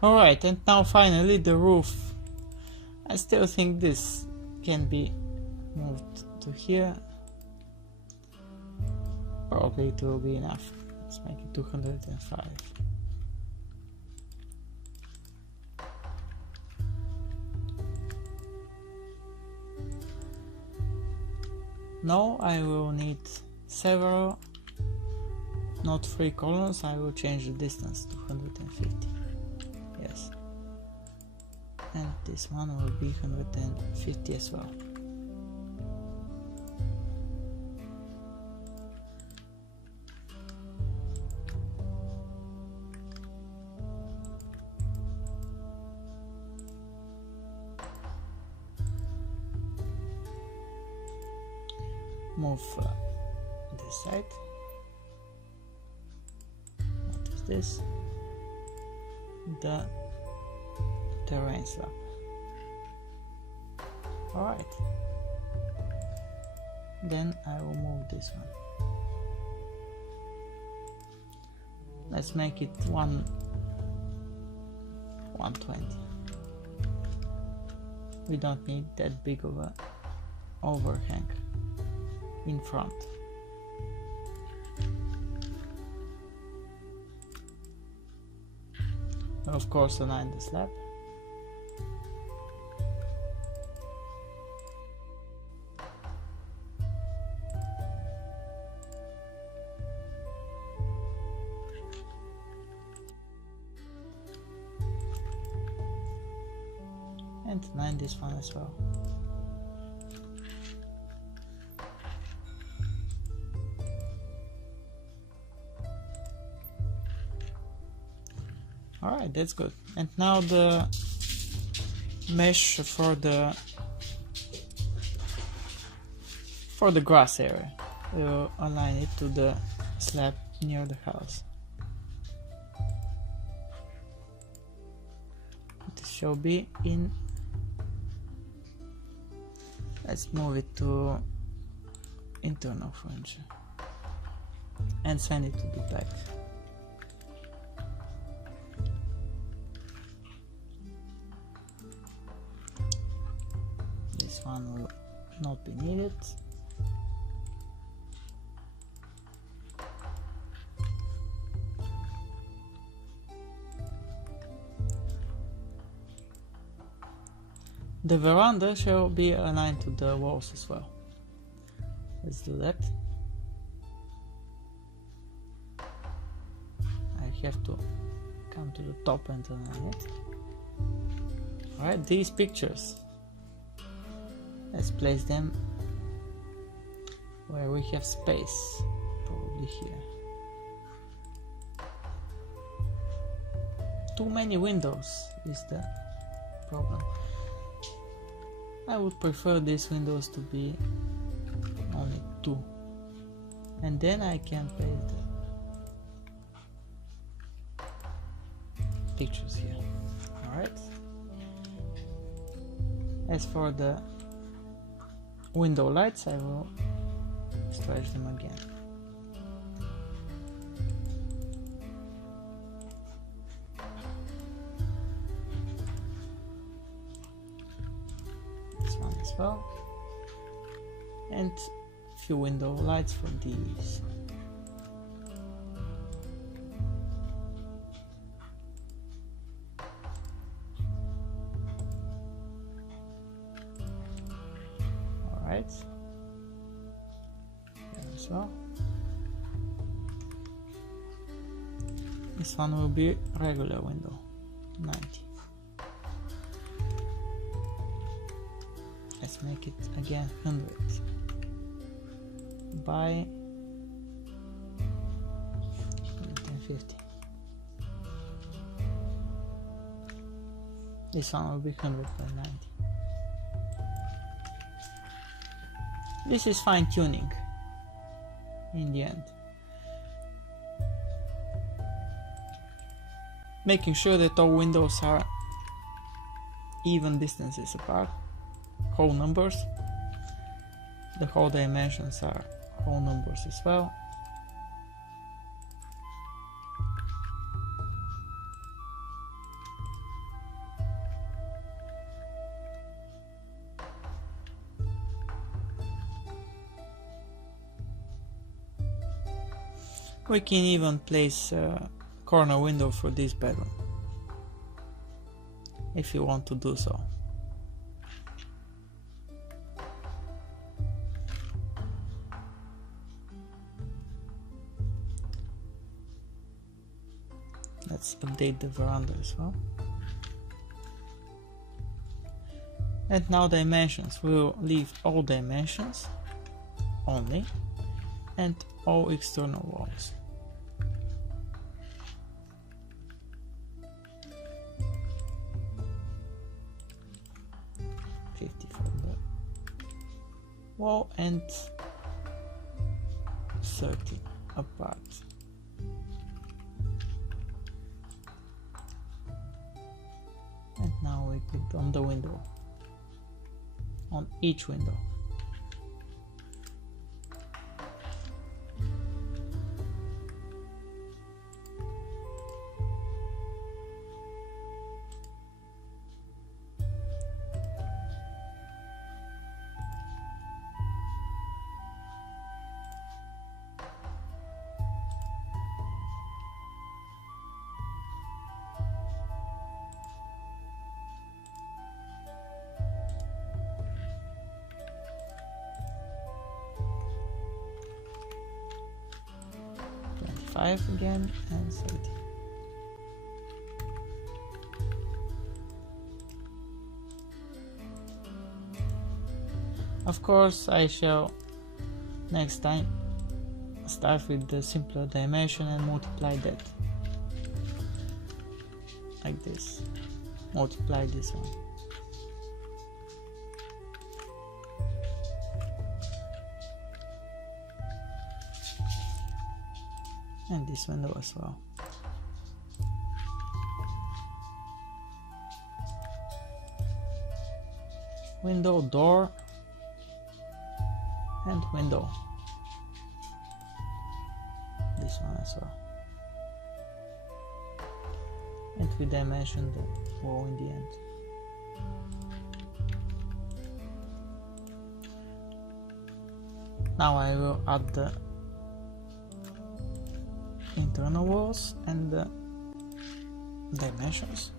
Alright, and now finally the roof. I still think this can be moved to here. Probably it will be enough. Let's make it 205. Now I will need several, not 3 columns. I will change the distance to 150. Yes. And this one will be 150 as well. Move this side. What is this? The terrain slab. Alright. Then I will move this one. Let's make it 120. We don't need that big of a overhang in front. And of course align the slab. And align this one as well. Alright, that's good. And now the mesh for the grass area. We'll align it to the slab near the house. This shall be in. Let's move it to internal furniture and send it to the back. This one will not be needed. The veranda shall be aligned to the walls as well. Let's do that. I have to come to the top and align it. Alright, these pictures. Let's place them where we have space, probably here. Too many windows is the problem. I would prefer these windows to be only 2, and then I can place the pictures here. Alright. As for the window lights, I will stretch them again. As well, and a few window lights for these. Alright, there as well. This one will be regular window, 90. Let's make it again 100 by 150. This one will be 100 by 90. This is fine tuning in the end. Making sure that all windows are even distances apart. Whole numbers. The whole dimensions are whole numbers as well. We can even place a corner window for this bedroom, if you want to do so. Let's update the veranda as well. And now dimensions. We will leave all dimensions only and all external walls. Wall and 30 apart. And now we put on the window, on each window. Again and 30. Of course, I shall next time start with the simpler dimension and multiply that like this. Multiply this one. And this window as well. Window, door, and window. This one as well. And we dimension the wall in the end. Now I will add the internal walls and the dimensions.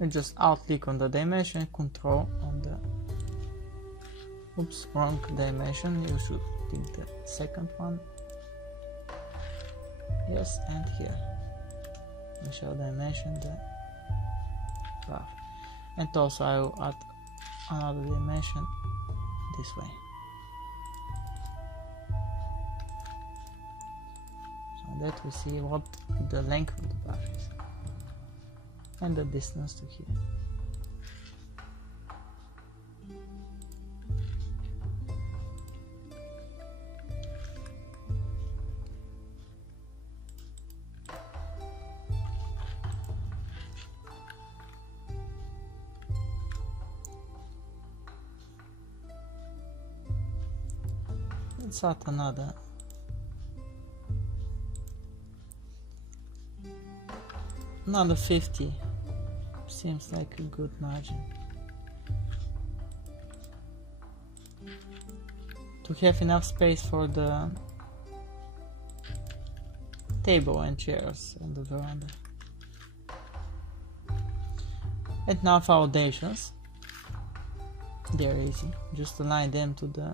And just alt click on the dimension, control on the wrong dimension. You should pick the second one. Yes, and here we shall dimension the bath. And also I will add another dimension this way. So that we see what the length of the bath is and the distance to here. Let's add another 50. Seems like a good margin to have enough space for the table and chairs on the veranda. And now foundations. They're easy, just align them to the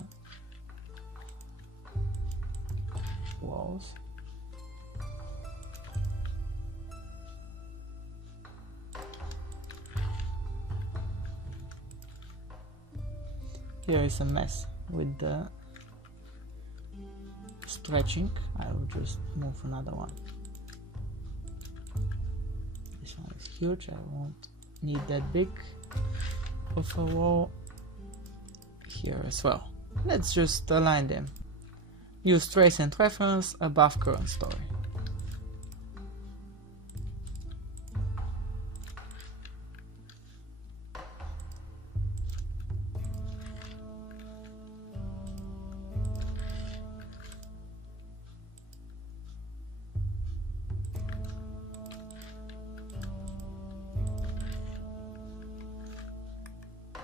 walls. Here is a mess with the stretching. I will just move another one. This one is huge, I won't need that big of a wall here as well. Let's just align them. Use trace and reference above current story.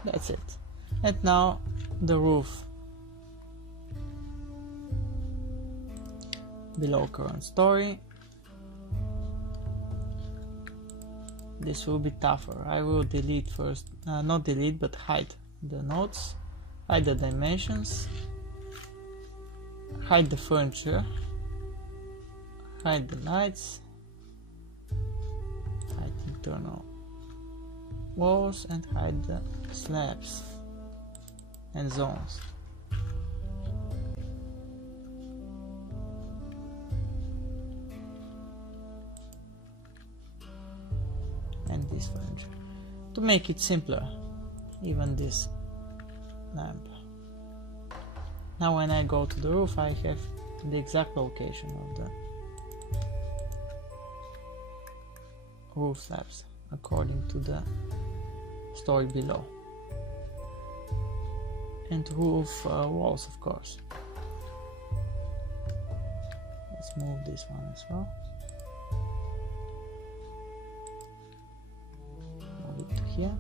That's it. And now the roof below current story. This will be tougher. I will delete first, not delete, but hide the nodes, hide the dimensions, hide the furniture, hide the lights, hide internal walls, and hide the slabs and zones. And this furniture. To make it simpler, even this lamp. Now when I go to the roof, I have the exact location of the roof slabs according to the story below. And roof walls, of course. Let's move this one as well. Move it to here.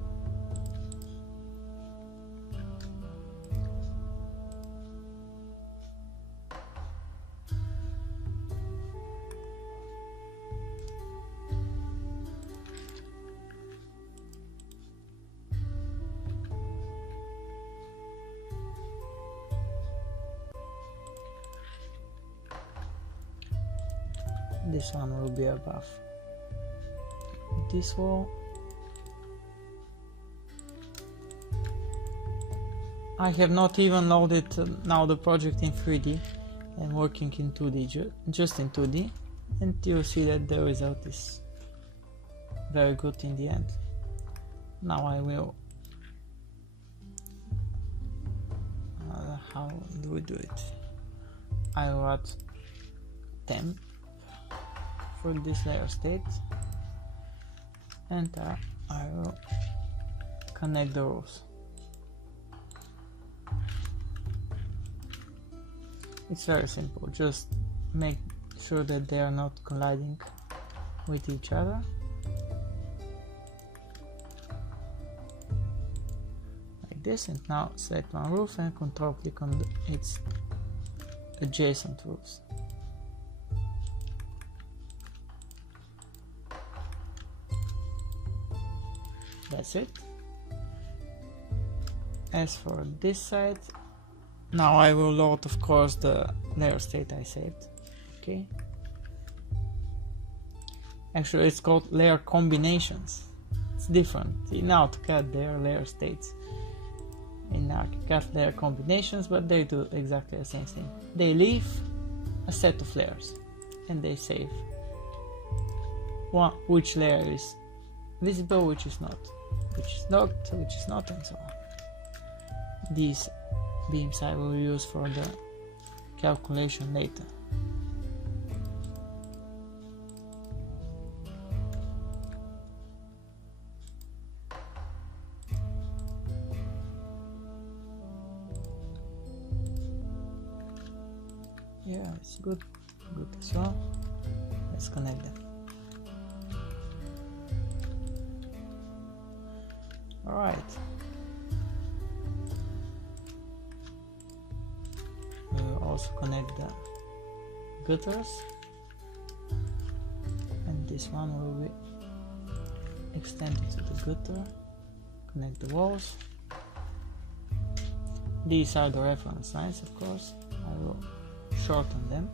This one will be above this wall. I have not even loaded now the project in 3D and working in 2D, just in 2D, and you'll see that the result is very good in the end. Now I will how do we do it? I will add temp for this layer state, and I will connect the rows. It's very simple, just make sure that they are not colliding with each other. Like this, and now select one roof and control click on its adjacent roofs. That's it. As for this side, now I will load, of course, the layer state I saved. Okay. Actually, it's called layer combinations. It's different. In Archicad, they are layer states. In Archicad, layer combinations, but they do exactly the same thing. They leave a set of layers, and they save which layer is visible, which is not, which is locked, which is not, and so on. These beams I will use for the calculation later. Yeah, it's good as well. Let's connect them. Alright. We will also connect the gutters, and this one will be extended to the gutter. Connect the walls. These are the reference lines, of course. I will shorten them.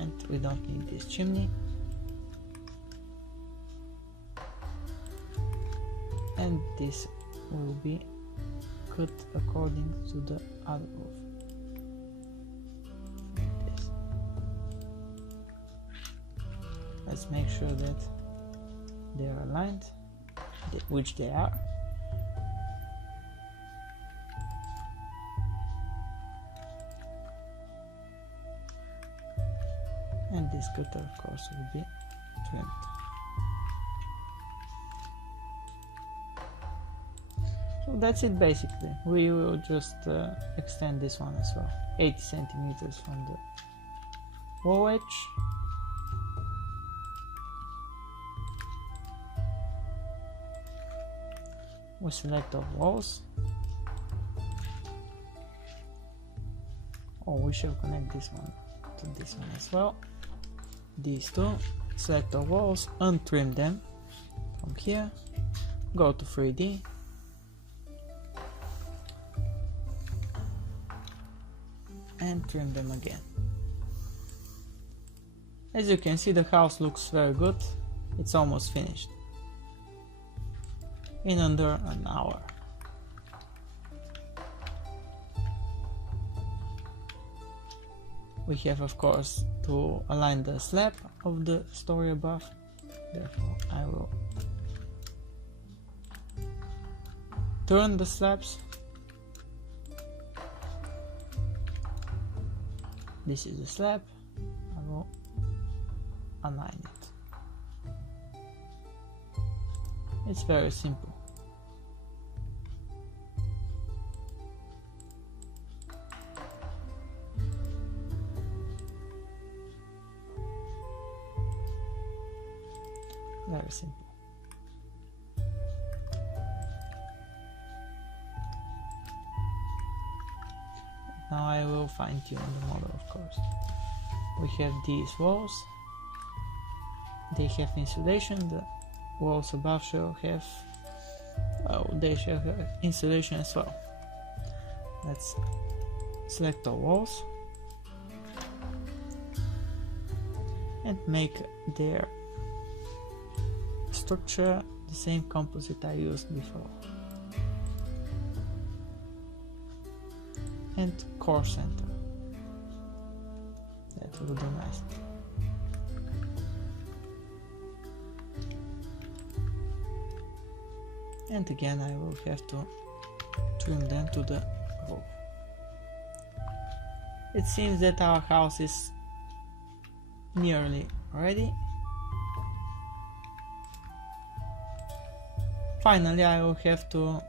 And we don't need this chimney. And this will be cut according to the other roof. Like this. Let's make sure that they are aligned, which they are. And this gutter, of course, will be trimmed. So that's it basically. We will just extend this one as well, 80 centimeters from the wall edge. We select our walls. Oh, we shall connect this one to this one as well. These two. Select our walls, untrim them from here. Go to 3D. And trim them again. As you can see, the house looks very good. It's almost finished in under an hour. We have, of course, to align the slab of the story above. Therefore, I will turn the slabs. This is the slab. I will align it. It's very simple. Very simple. Now I will fine tune the model, of course. We have these walls. They have insulation. The walls above shall have, well, they shall have insulation as well. Let's select our walls and make their structure the same composite I used before. And core center. That will do nice. And again I will have to trim them to the roof. It seems that our house is nearly ready. Finally, I will have to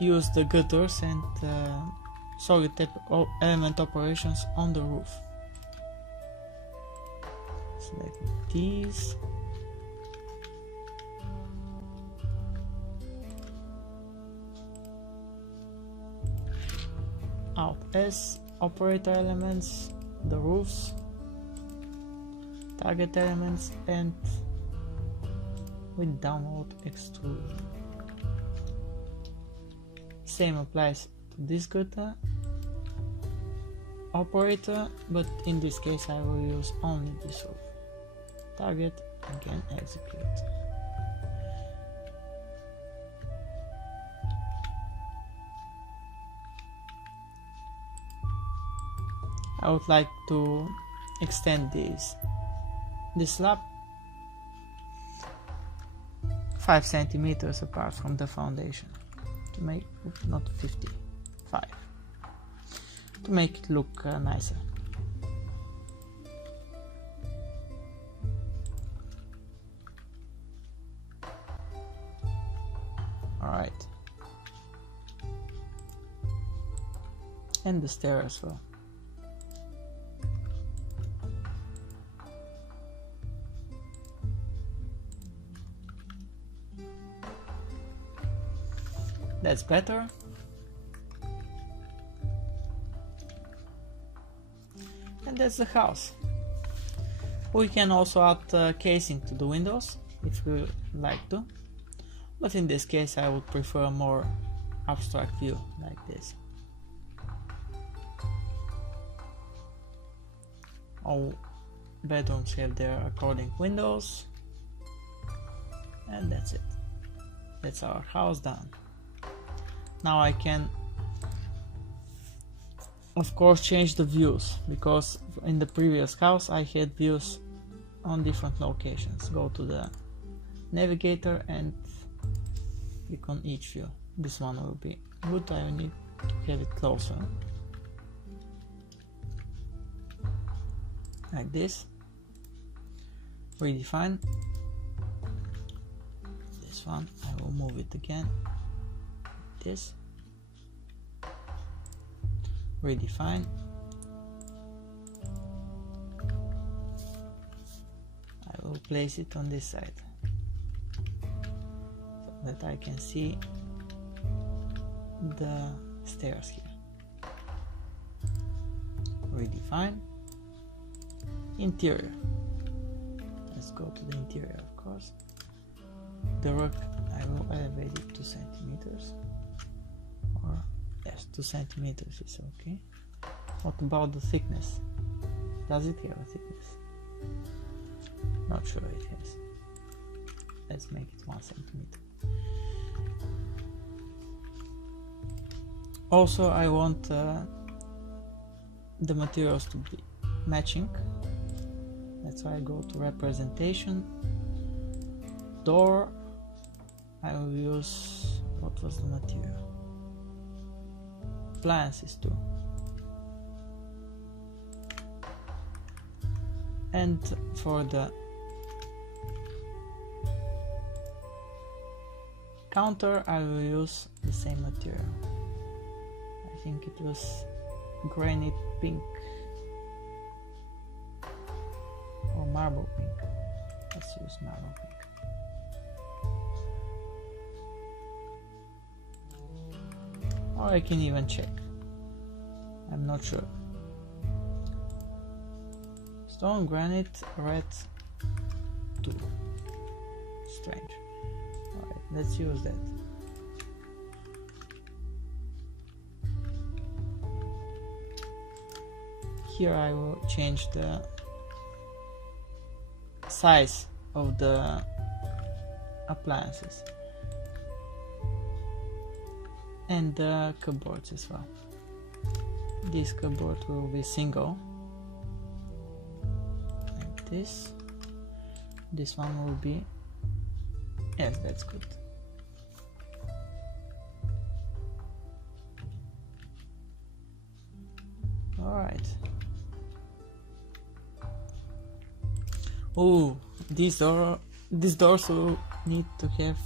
use the gutters and solid element operations on the roof. Select these. Alt S, operator elements, the roofs, target elements, and with downward extrude. Same applies to this gutter operator, but in this case I will use only this roof. Target, again execute. I would like to extend this slab 5 centimeters apart from the foundation to make, not 50, 5, to make it look nicer. Alright, and the stair as well. That's better. And that's the house. We can also add casing to the windows if we like to, but in this case I would prefer a more abstract view like this. All bedrooms have their according windows, and that's it. That's our house done. Now I can, of course, change the views, because in the previous house I had views on different locations. Go to the navigator and click on each view. This one will be good. I will need to have it closer, like this. Redefine this one. I will move it again. This, redefine, I will place it on this side. So that I can see the stairs here. Redefine. Interior. Let's go to the interior, of course. The roof, I will elevate it 2 centimeters. Or, yes, 2 centimeters is okay. What about the thickness? Does it have a thickness? Not sure it has. Let's make it 1 centimeter. Also, I want the materials to be matching. That's why I go to representation, door. I will use, what was the material? Appliances too. And for the counter, I will use the same material. I think it was granite pink or marble pink. Let's use marble pink. Or I can even check. I'm not sure. Stone, granite, red 2. Strange. Alright, let's use that. Here I will change the size of the appliances and the cupboards as well. This cupboard will be single, like this. This one will be, yes, that's good. All right. Oh, these doors will need to have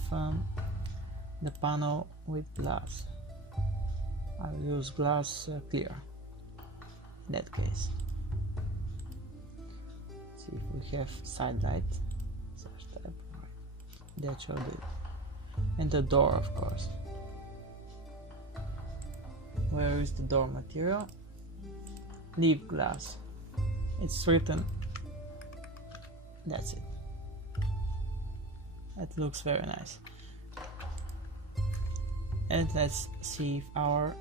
the panel with glass. I will use glass clear in that case. Let's see if we have side light. That shall do. And the door, of course. Where is the door material? Leave glass. It's written. That's it. That looks very nice. And let's see if our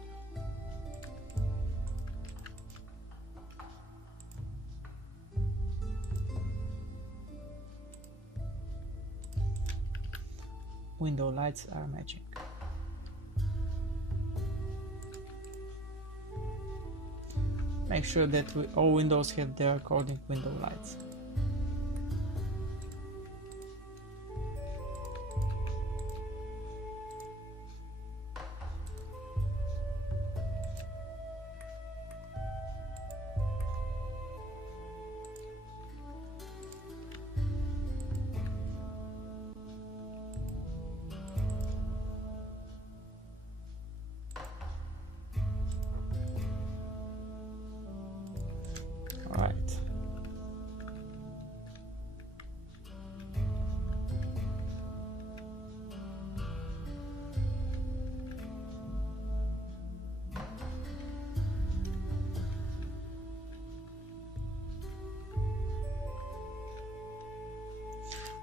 window lights are matching. Make sure that all windows have their according window lights. Alright.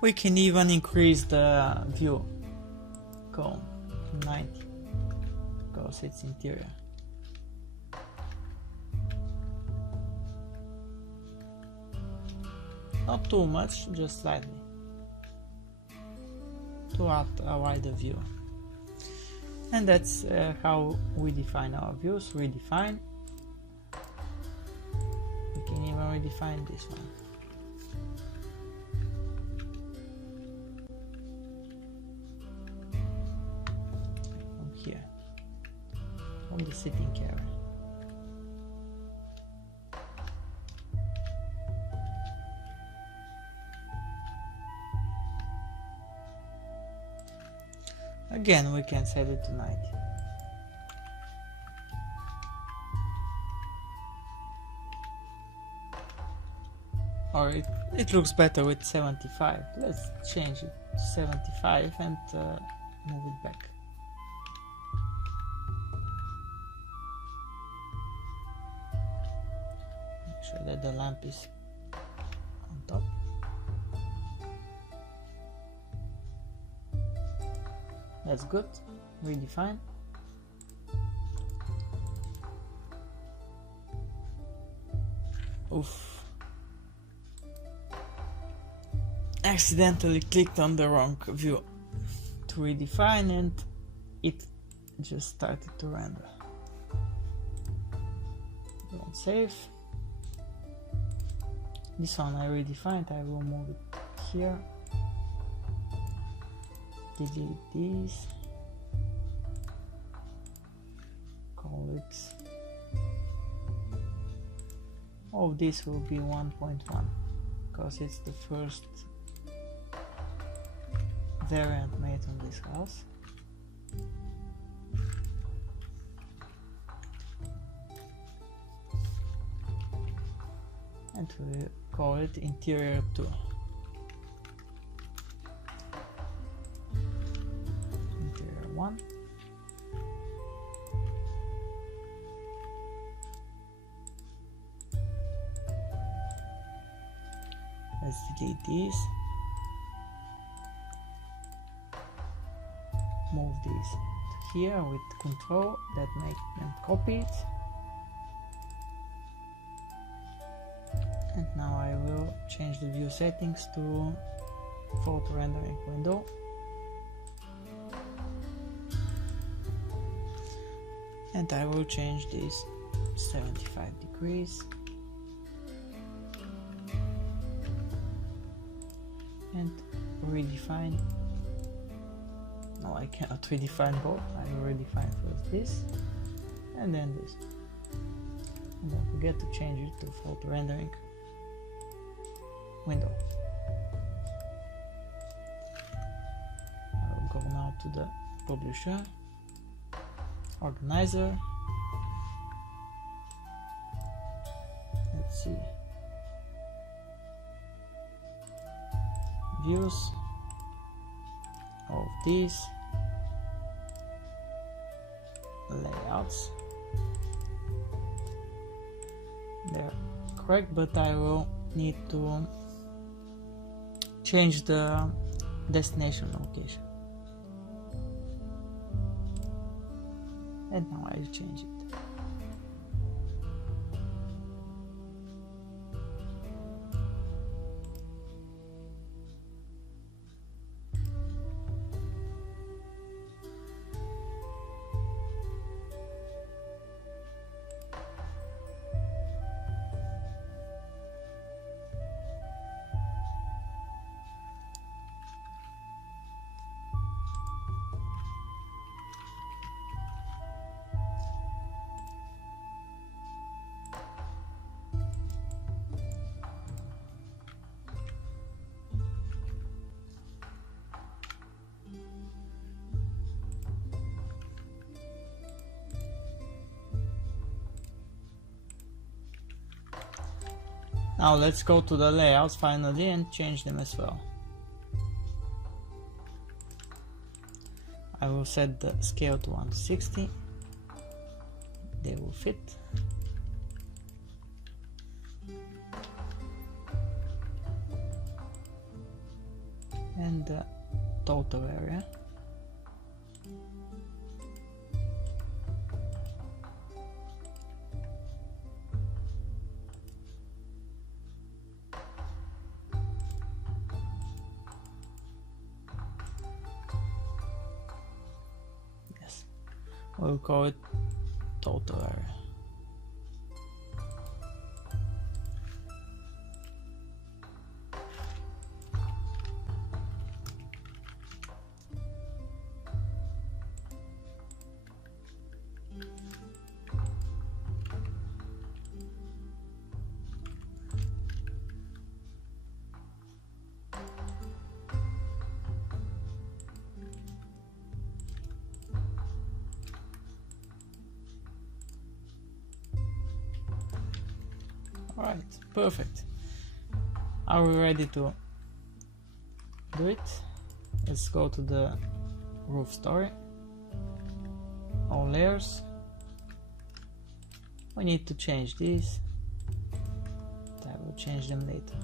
We can even increase the view cone to 90 because it's interior. Not too much, just slightly, to add a wider view. And that's how we define our views. Redefine. We can even redefine this one. From here, from the sitting area. Again, we can set it to 90. Or it looks better with 75. Let's change it to 75 and move it back. Make sure that the lamp is on top. That's good, really fine. Oof. Accidentally clicked on the wrong view to redefine, and it just started to render. Don't save. This one I redefined, I will move it here. Delete these. Call it. Oh, this will be 1.1 because it's the first variant made on this house. And we call it interior 2. Interior 1. Let's delete these. Move these to here with control that make them copy it. And now I will change the view settings to photo rendering window. And I will change this 75 degrees. And redefine. No, I cannot redefine both. I will redefine first this and then this. And don't forget to change it to photo rendering window. I will go now to the publisher, organizer. Let's see. Views of these layouts. They're correct, but I will need to change the destination location. And now I change it. Now let's go to the layouts finally and change them as well. I will set the scale to 1:60. They will fit. And the total area. We'll call it total area. Alright, perfect. Are we ready to do it? Let's go to the roof story, all layers. We need to change these, but I will change them later.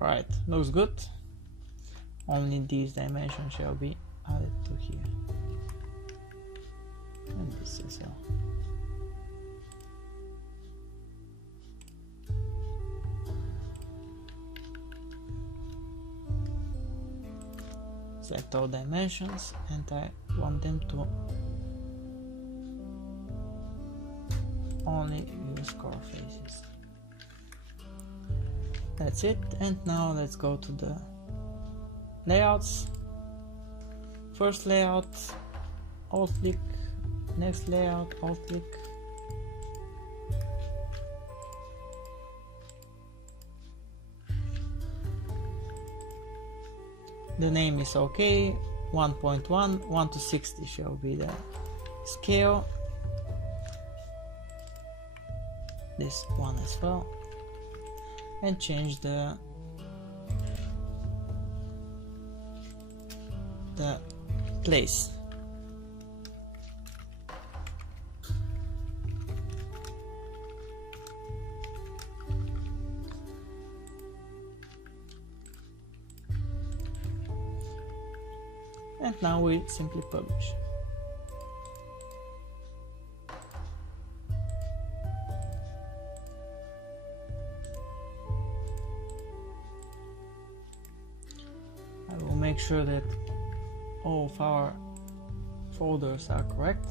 Alright, looks good. Only these dimensions shall be added to here. And this as well. Select all dimensions, and I want them to only use core faces. That's it, and now let's go to the layouts. First layout, alt click, next layout, alt click. The name is okay, 1.1, 1 to 60 shall be the scale. This one as well. And change the place. And now we simply publish. I will make sure that all of our folders are correct.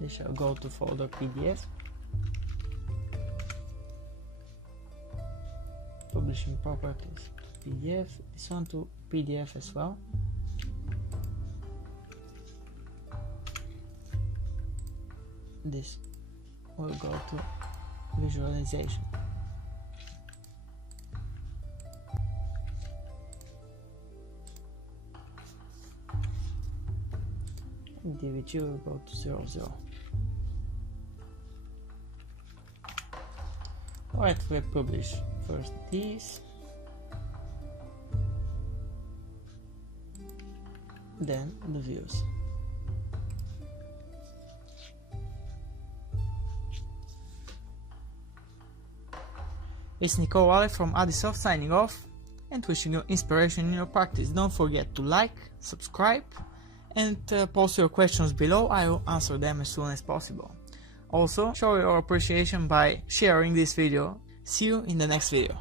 They shall go to folder PDF. Publishing properties to PDF, this one to PDF as well. This will go to visualization. DVG will go to 0, 0. Alright, we publish first these, then the views. It's Lalev from Lalev signing off and wishing you inspiration in your practice. Don't forget to like, subscribe, and post your questions below. I will answer them as soon as possible. Also, show your appreciation by sharing this video. See you in the next video.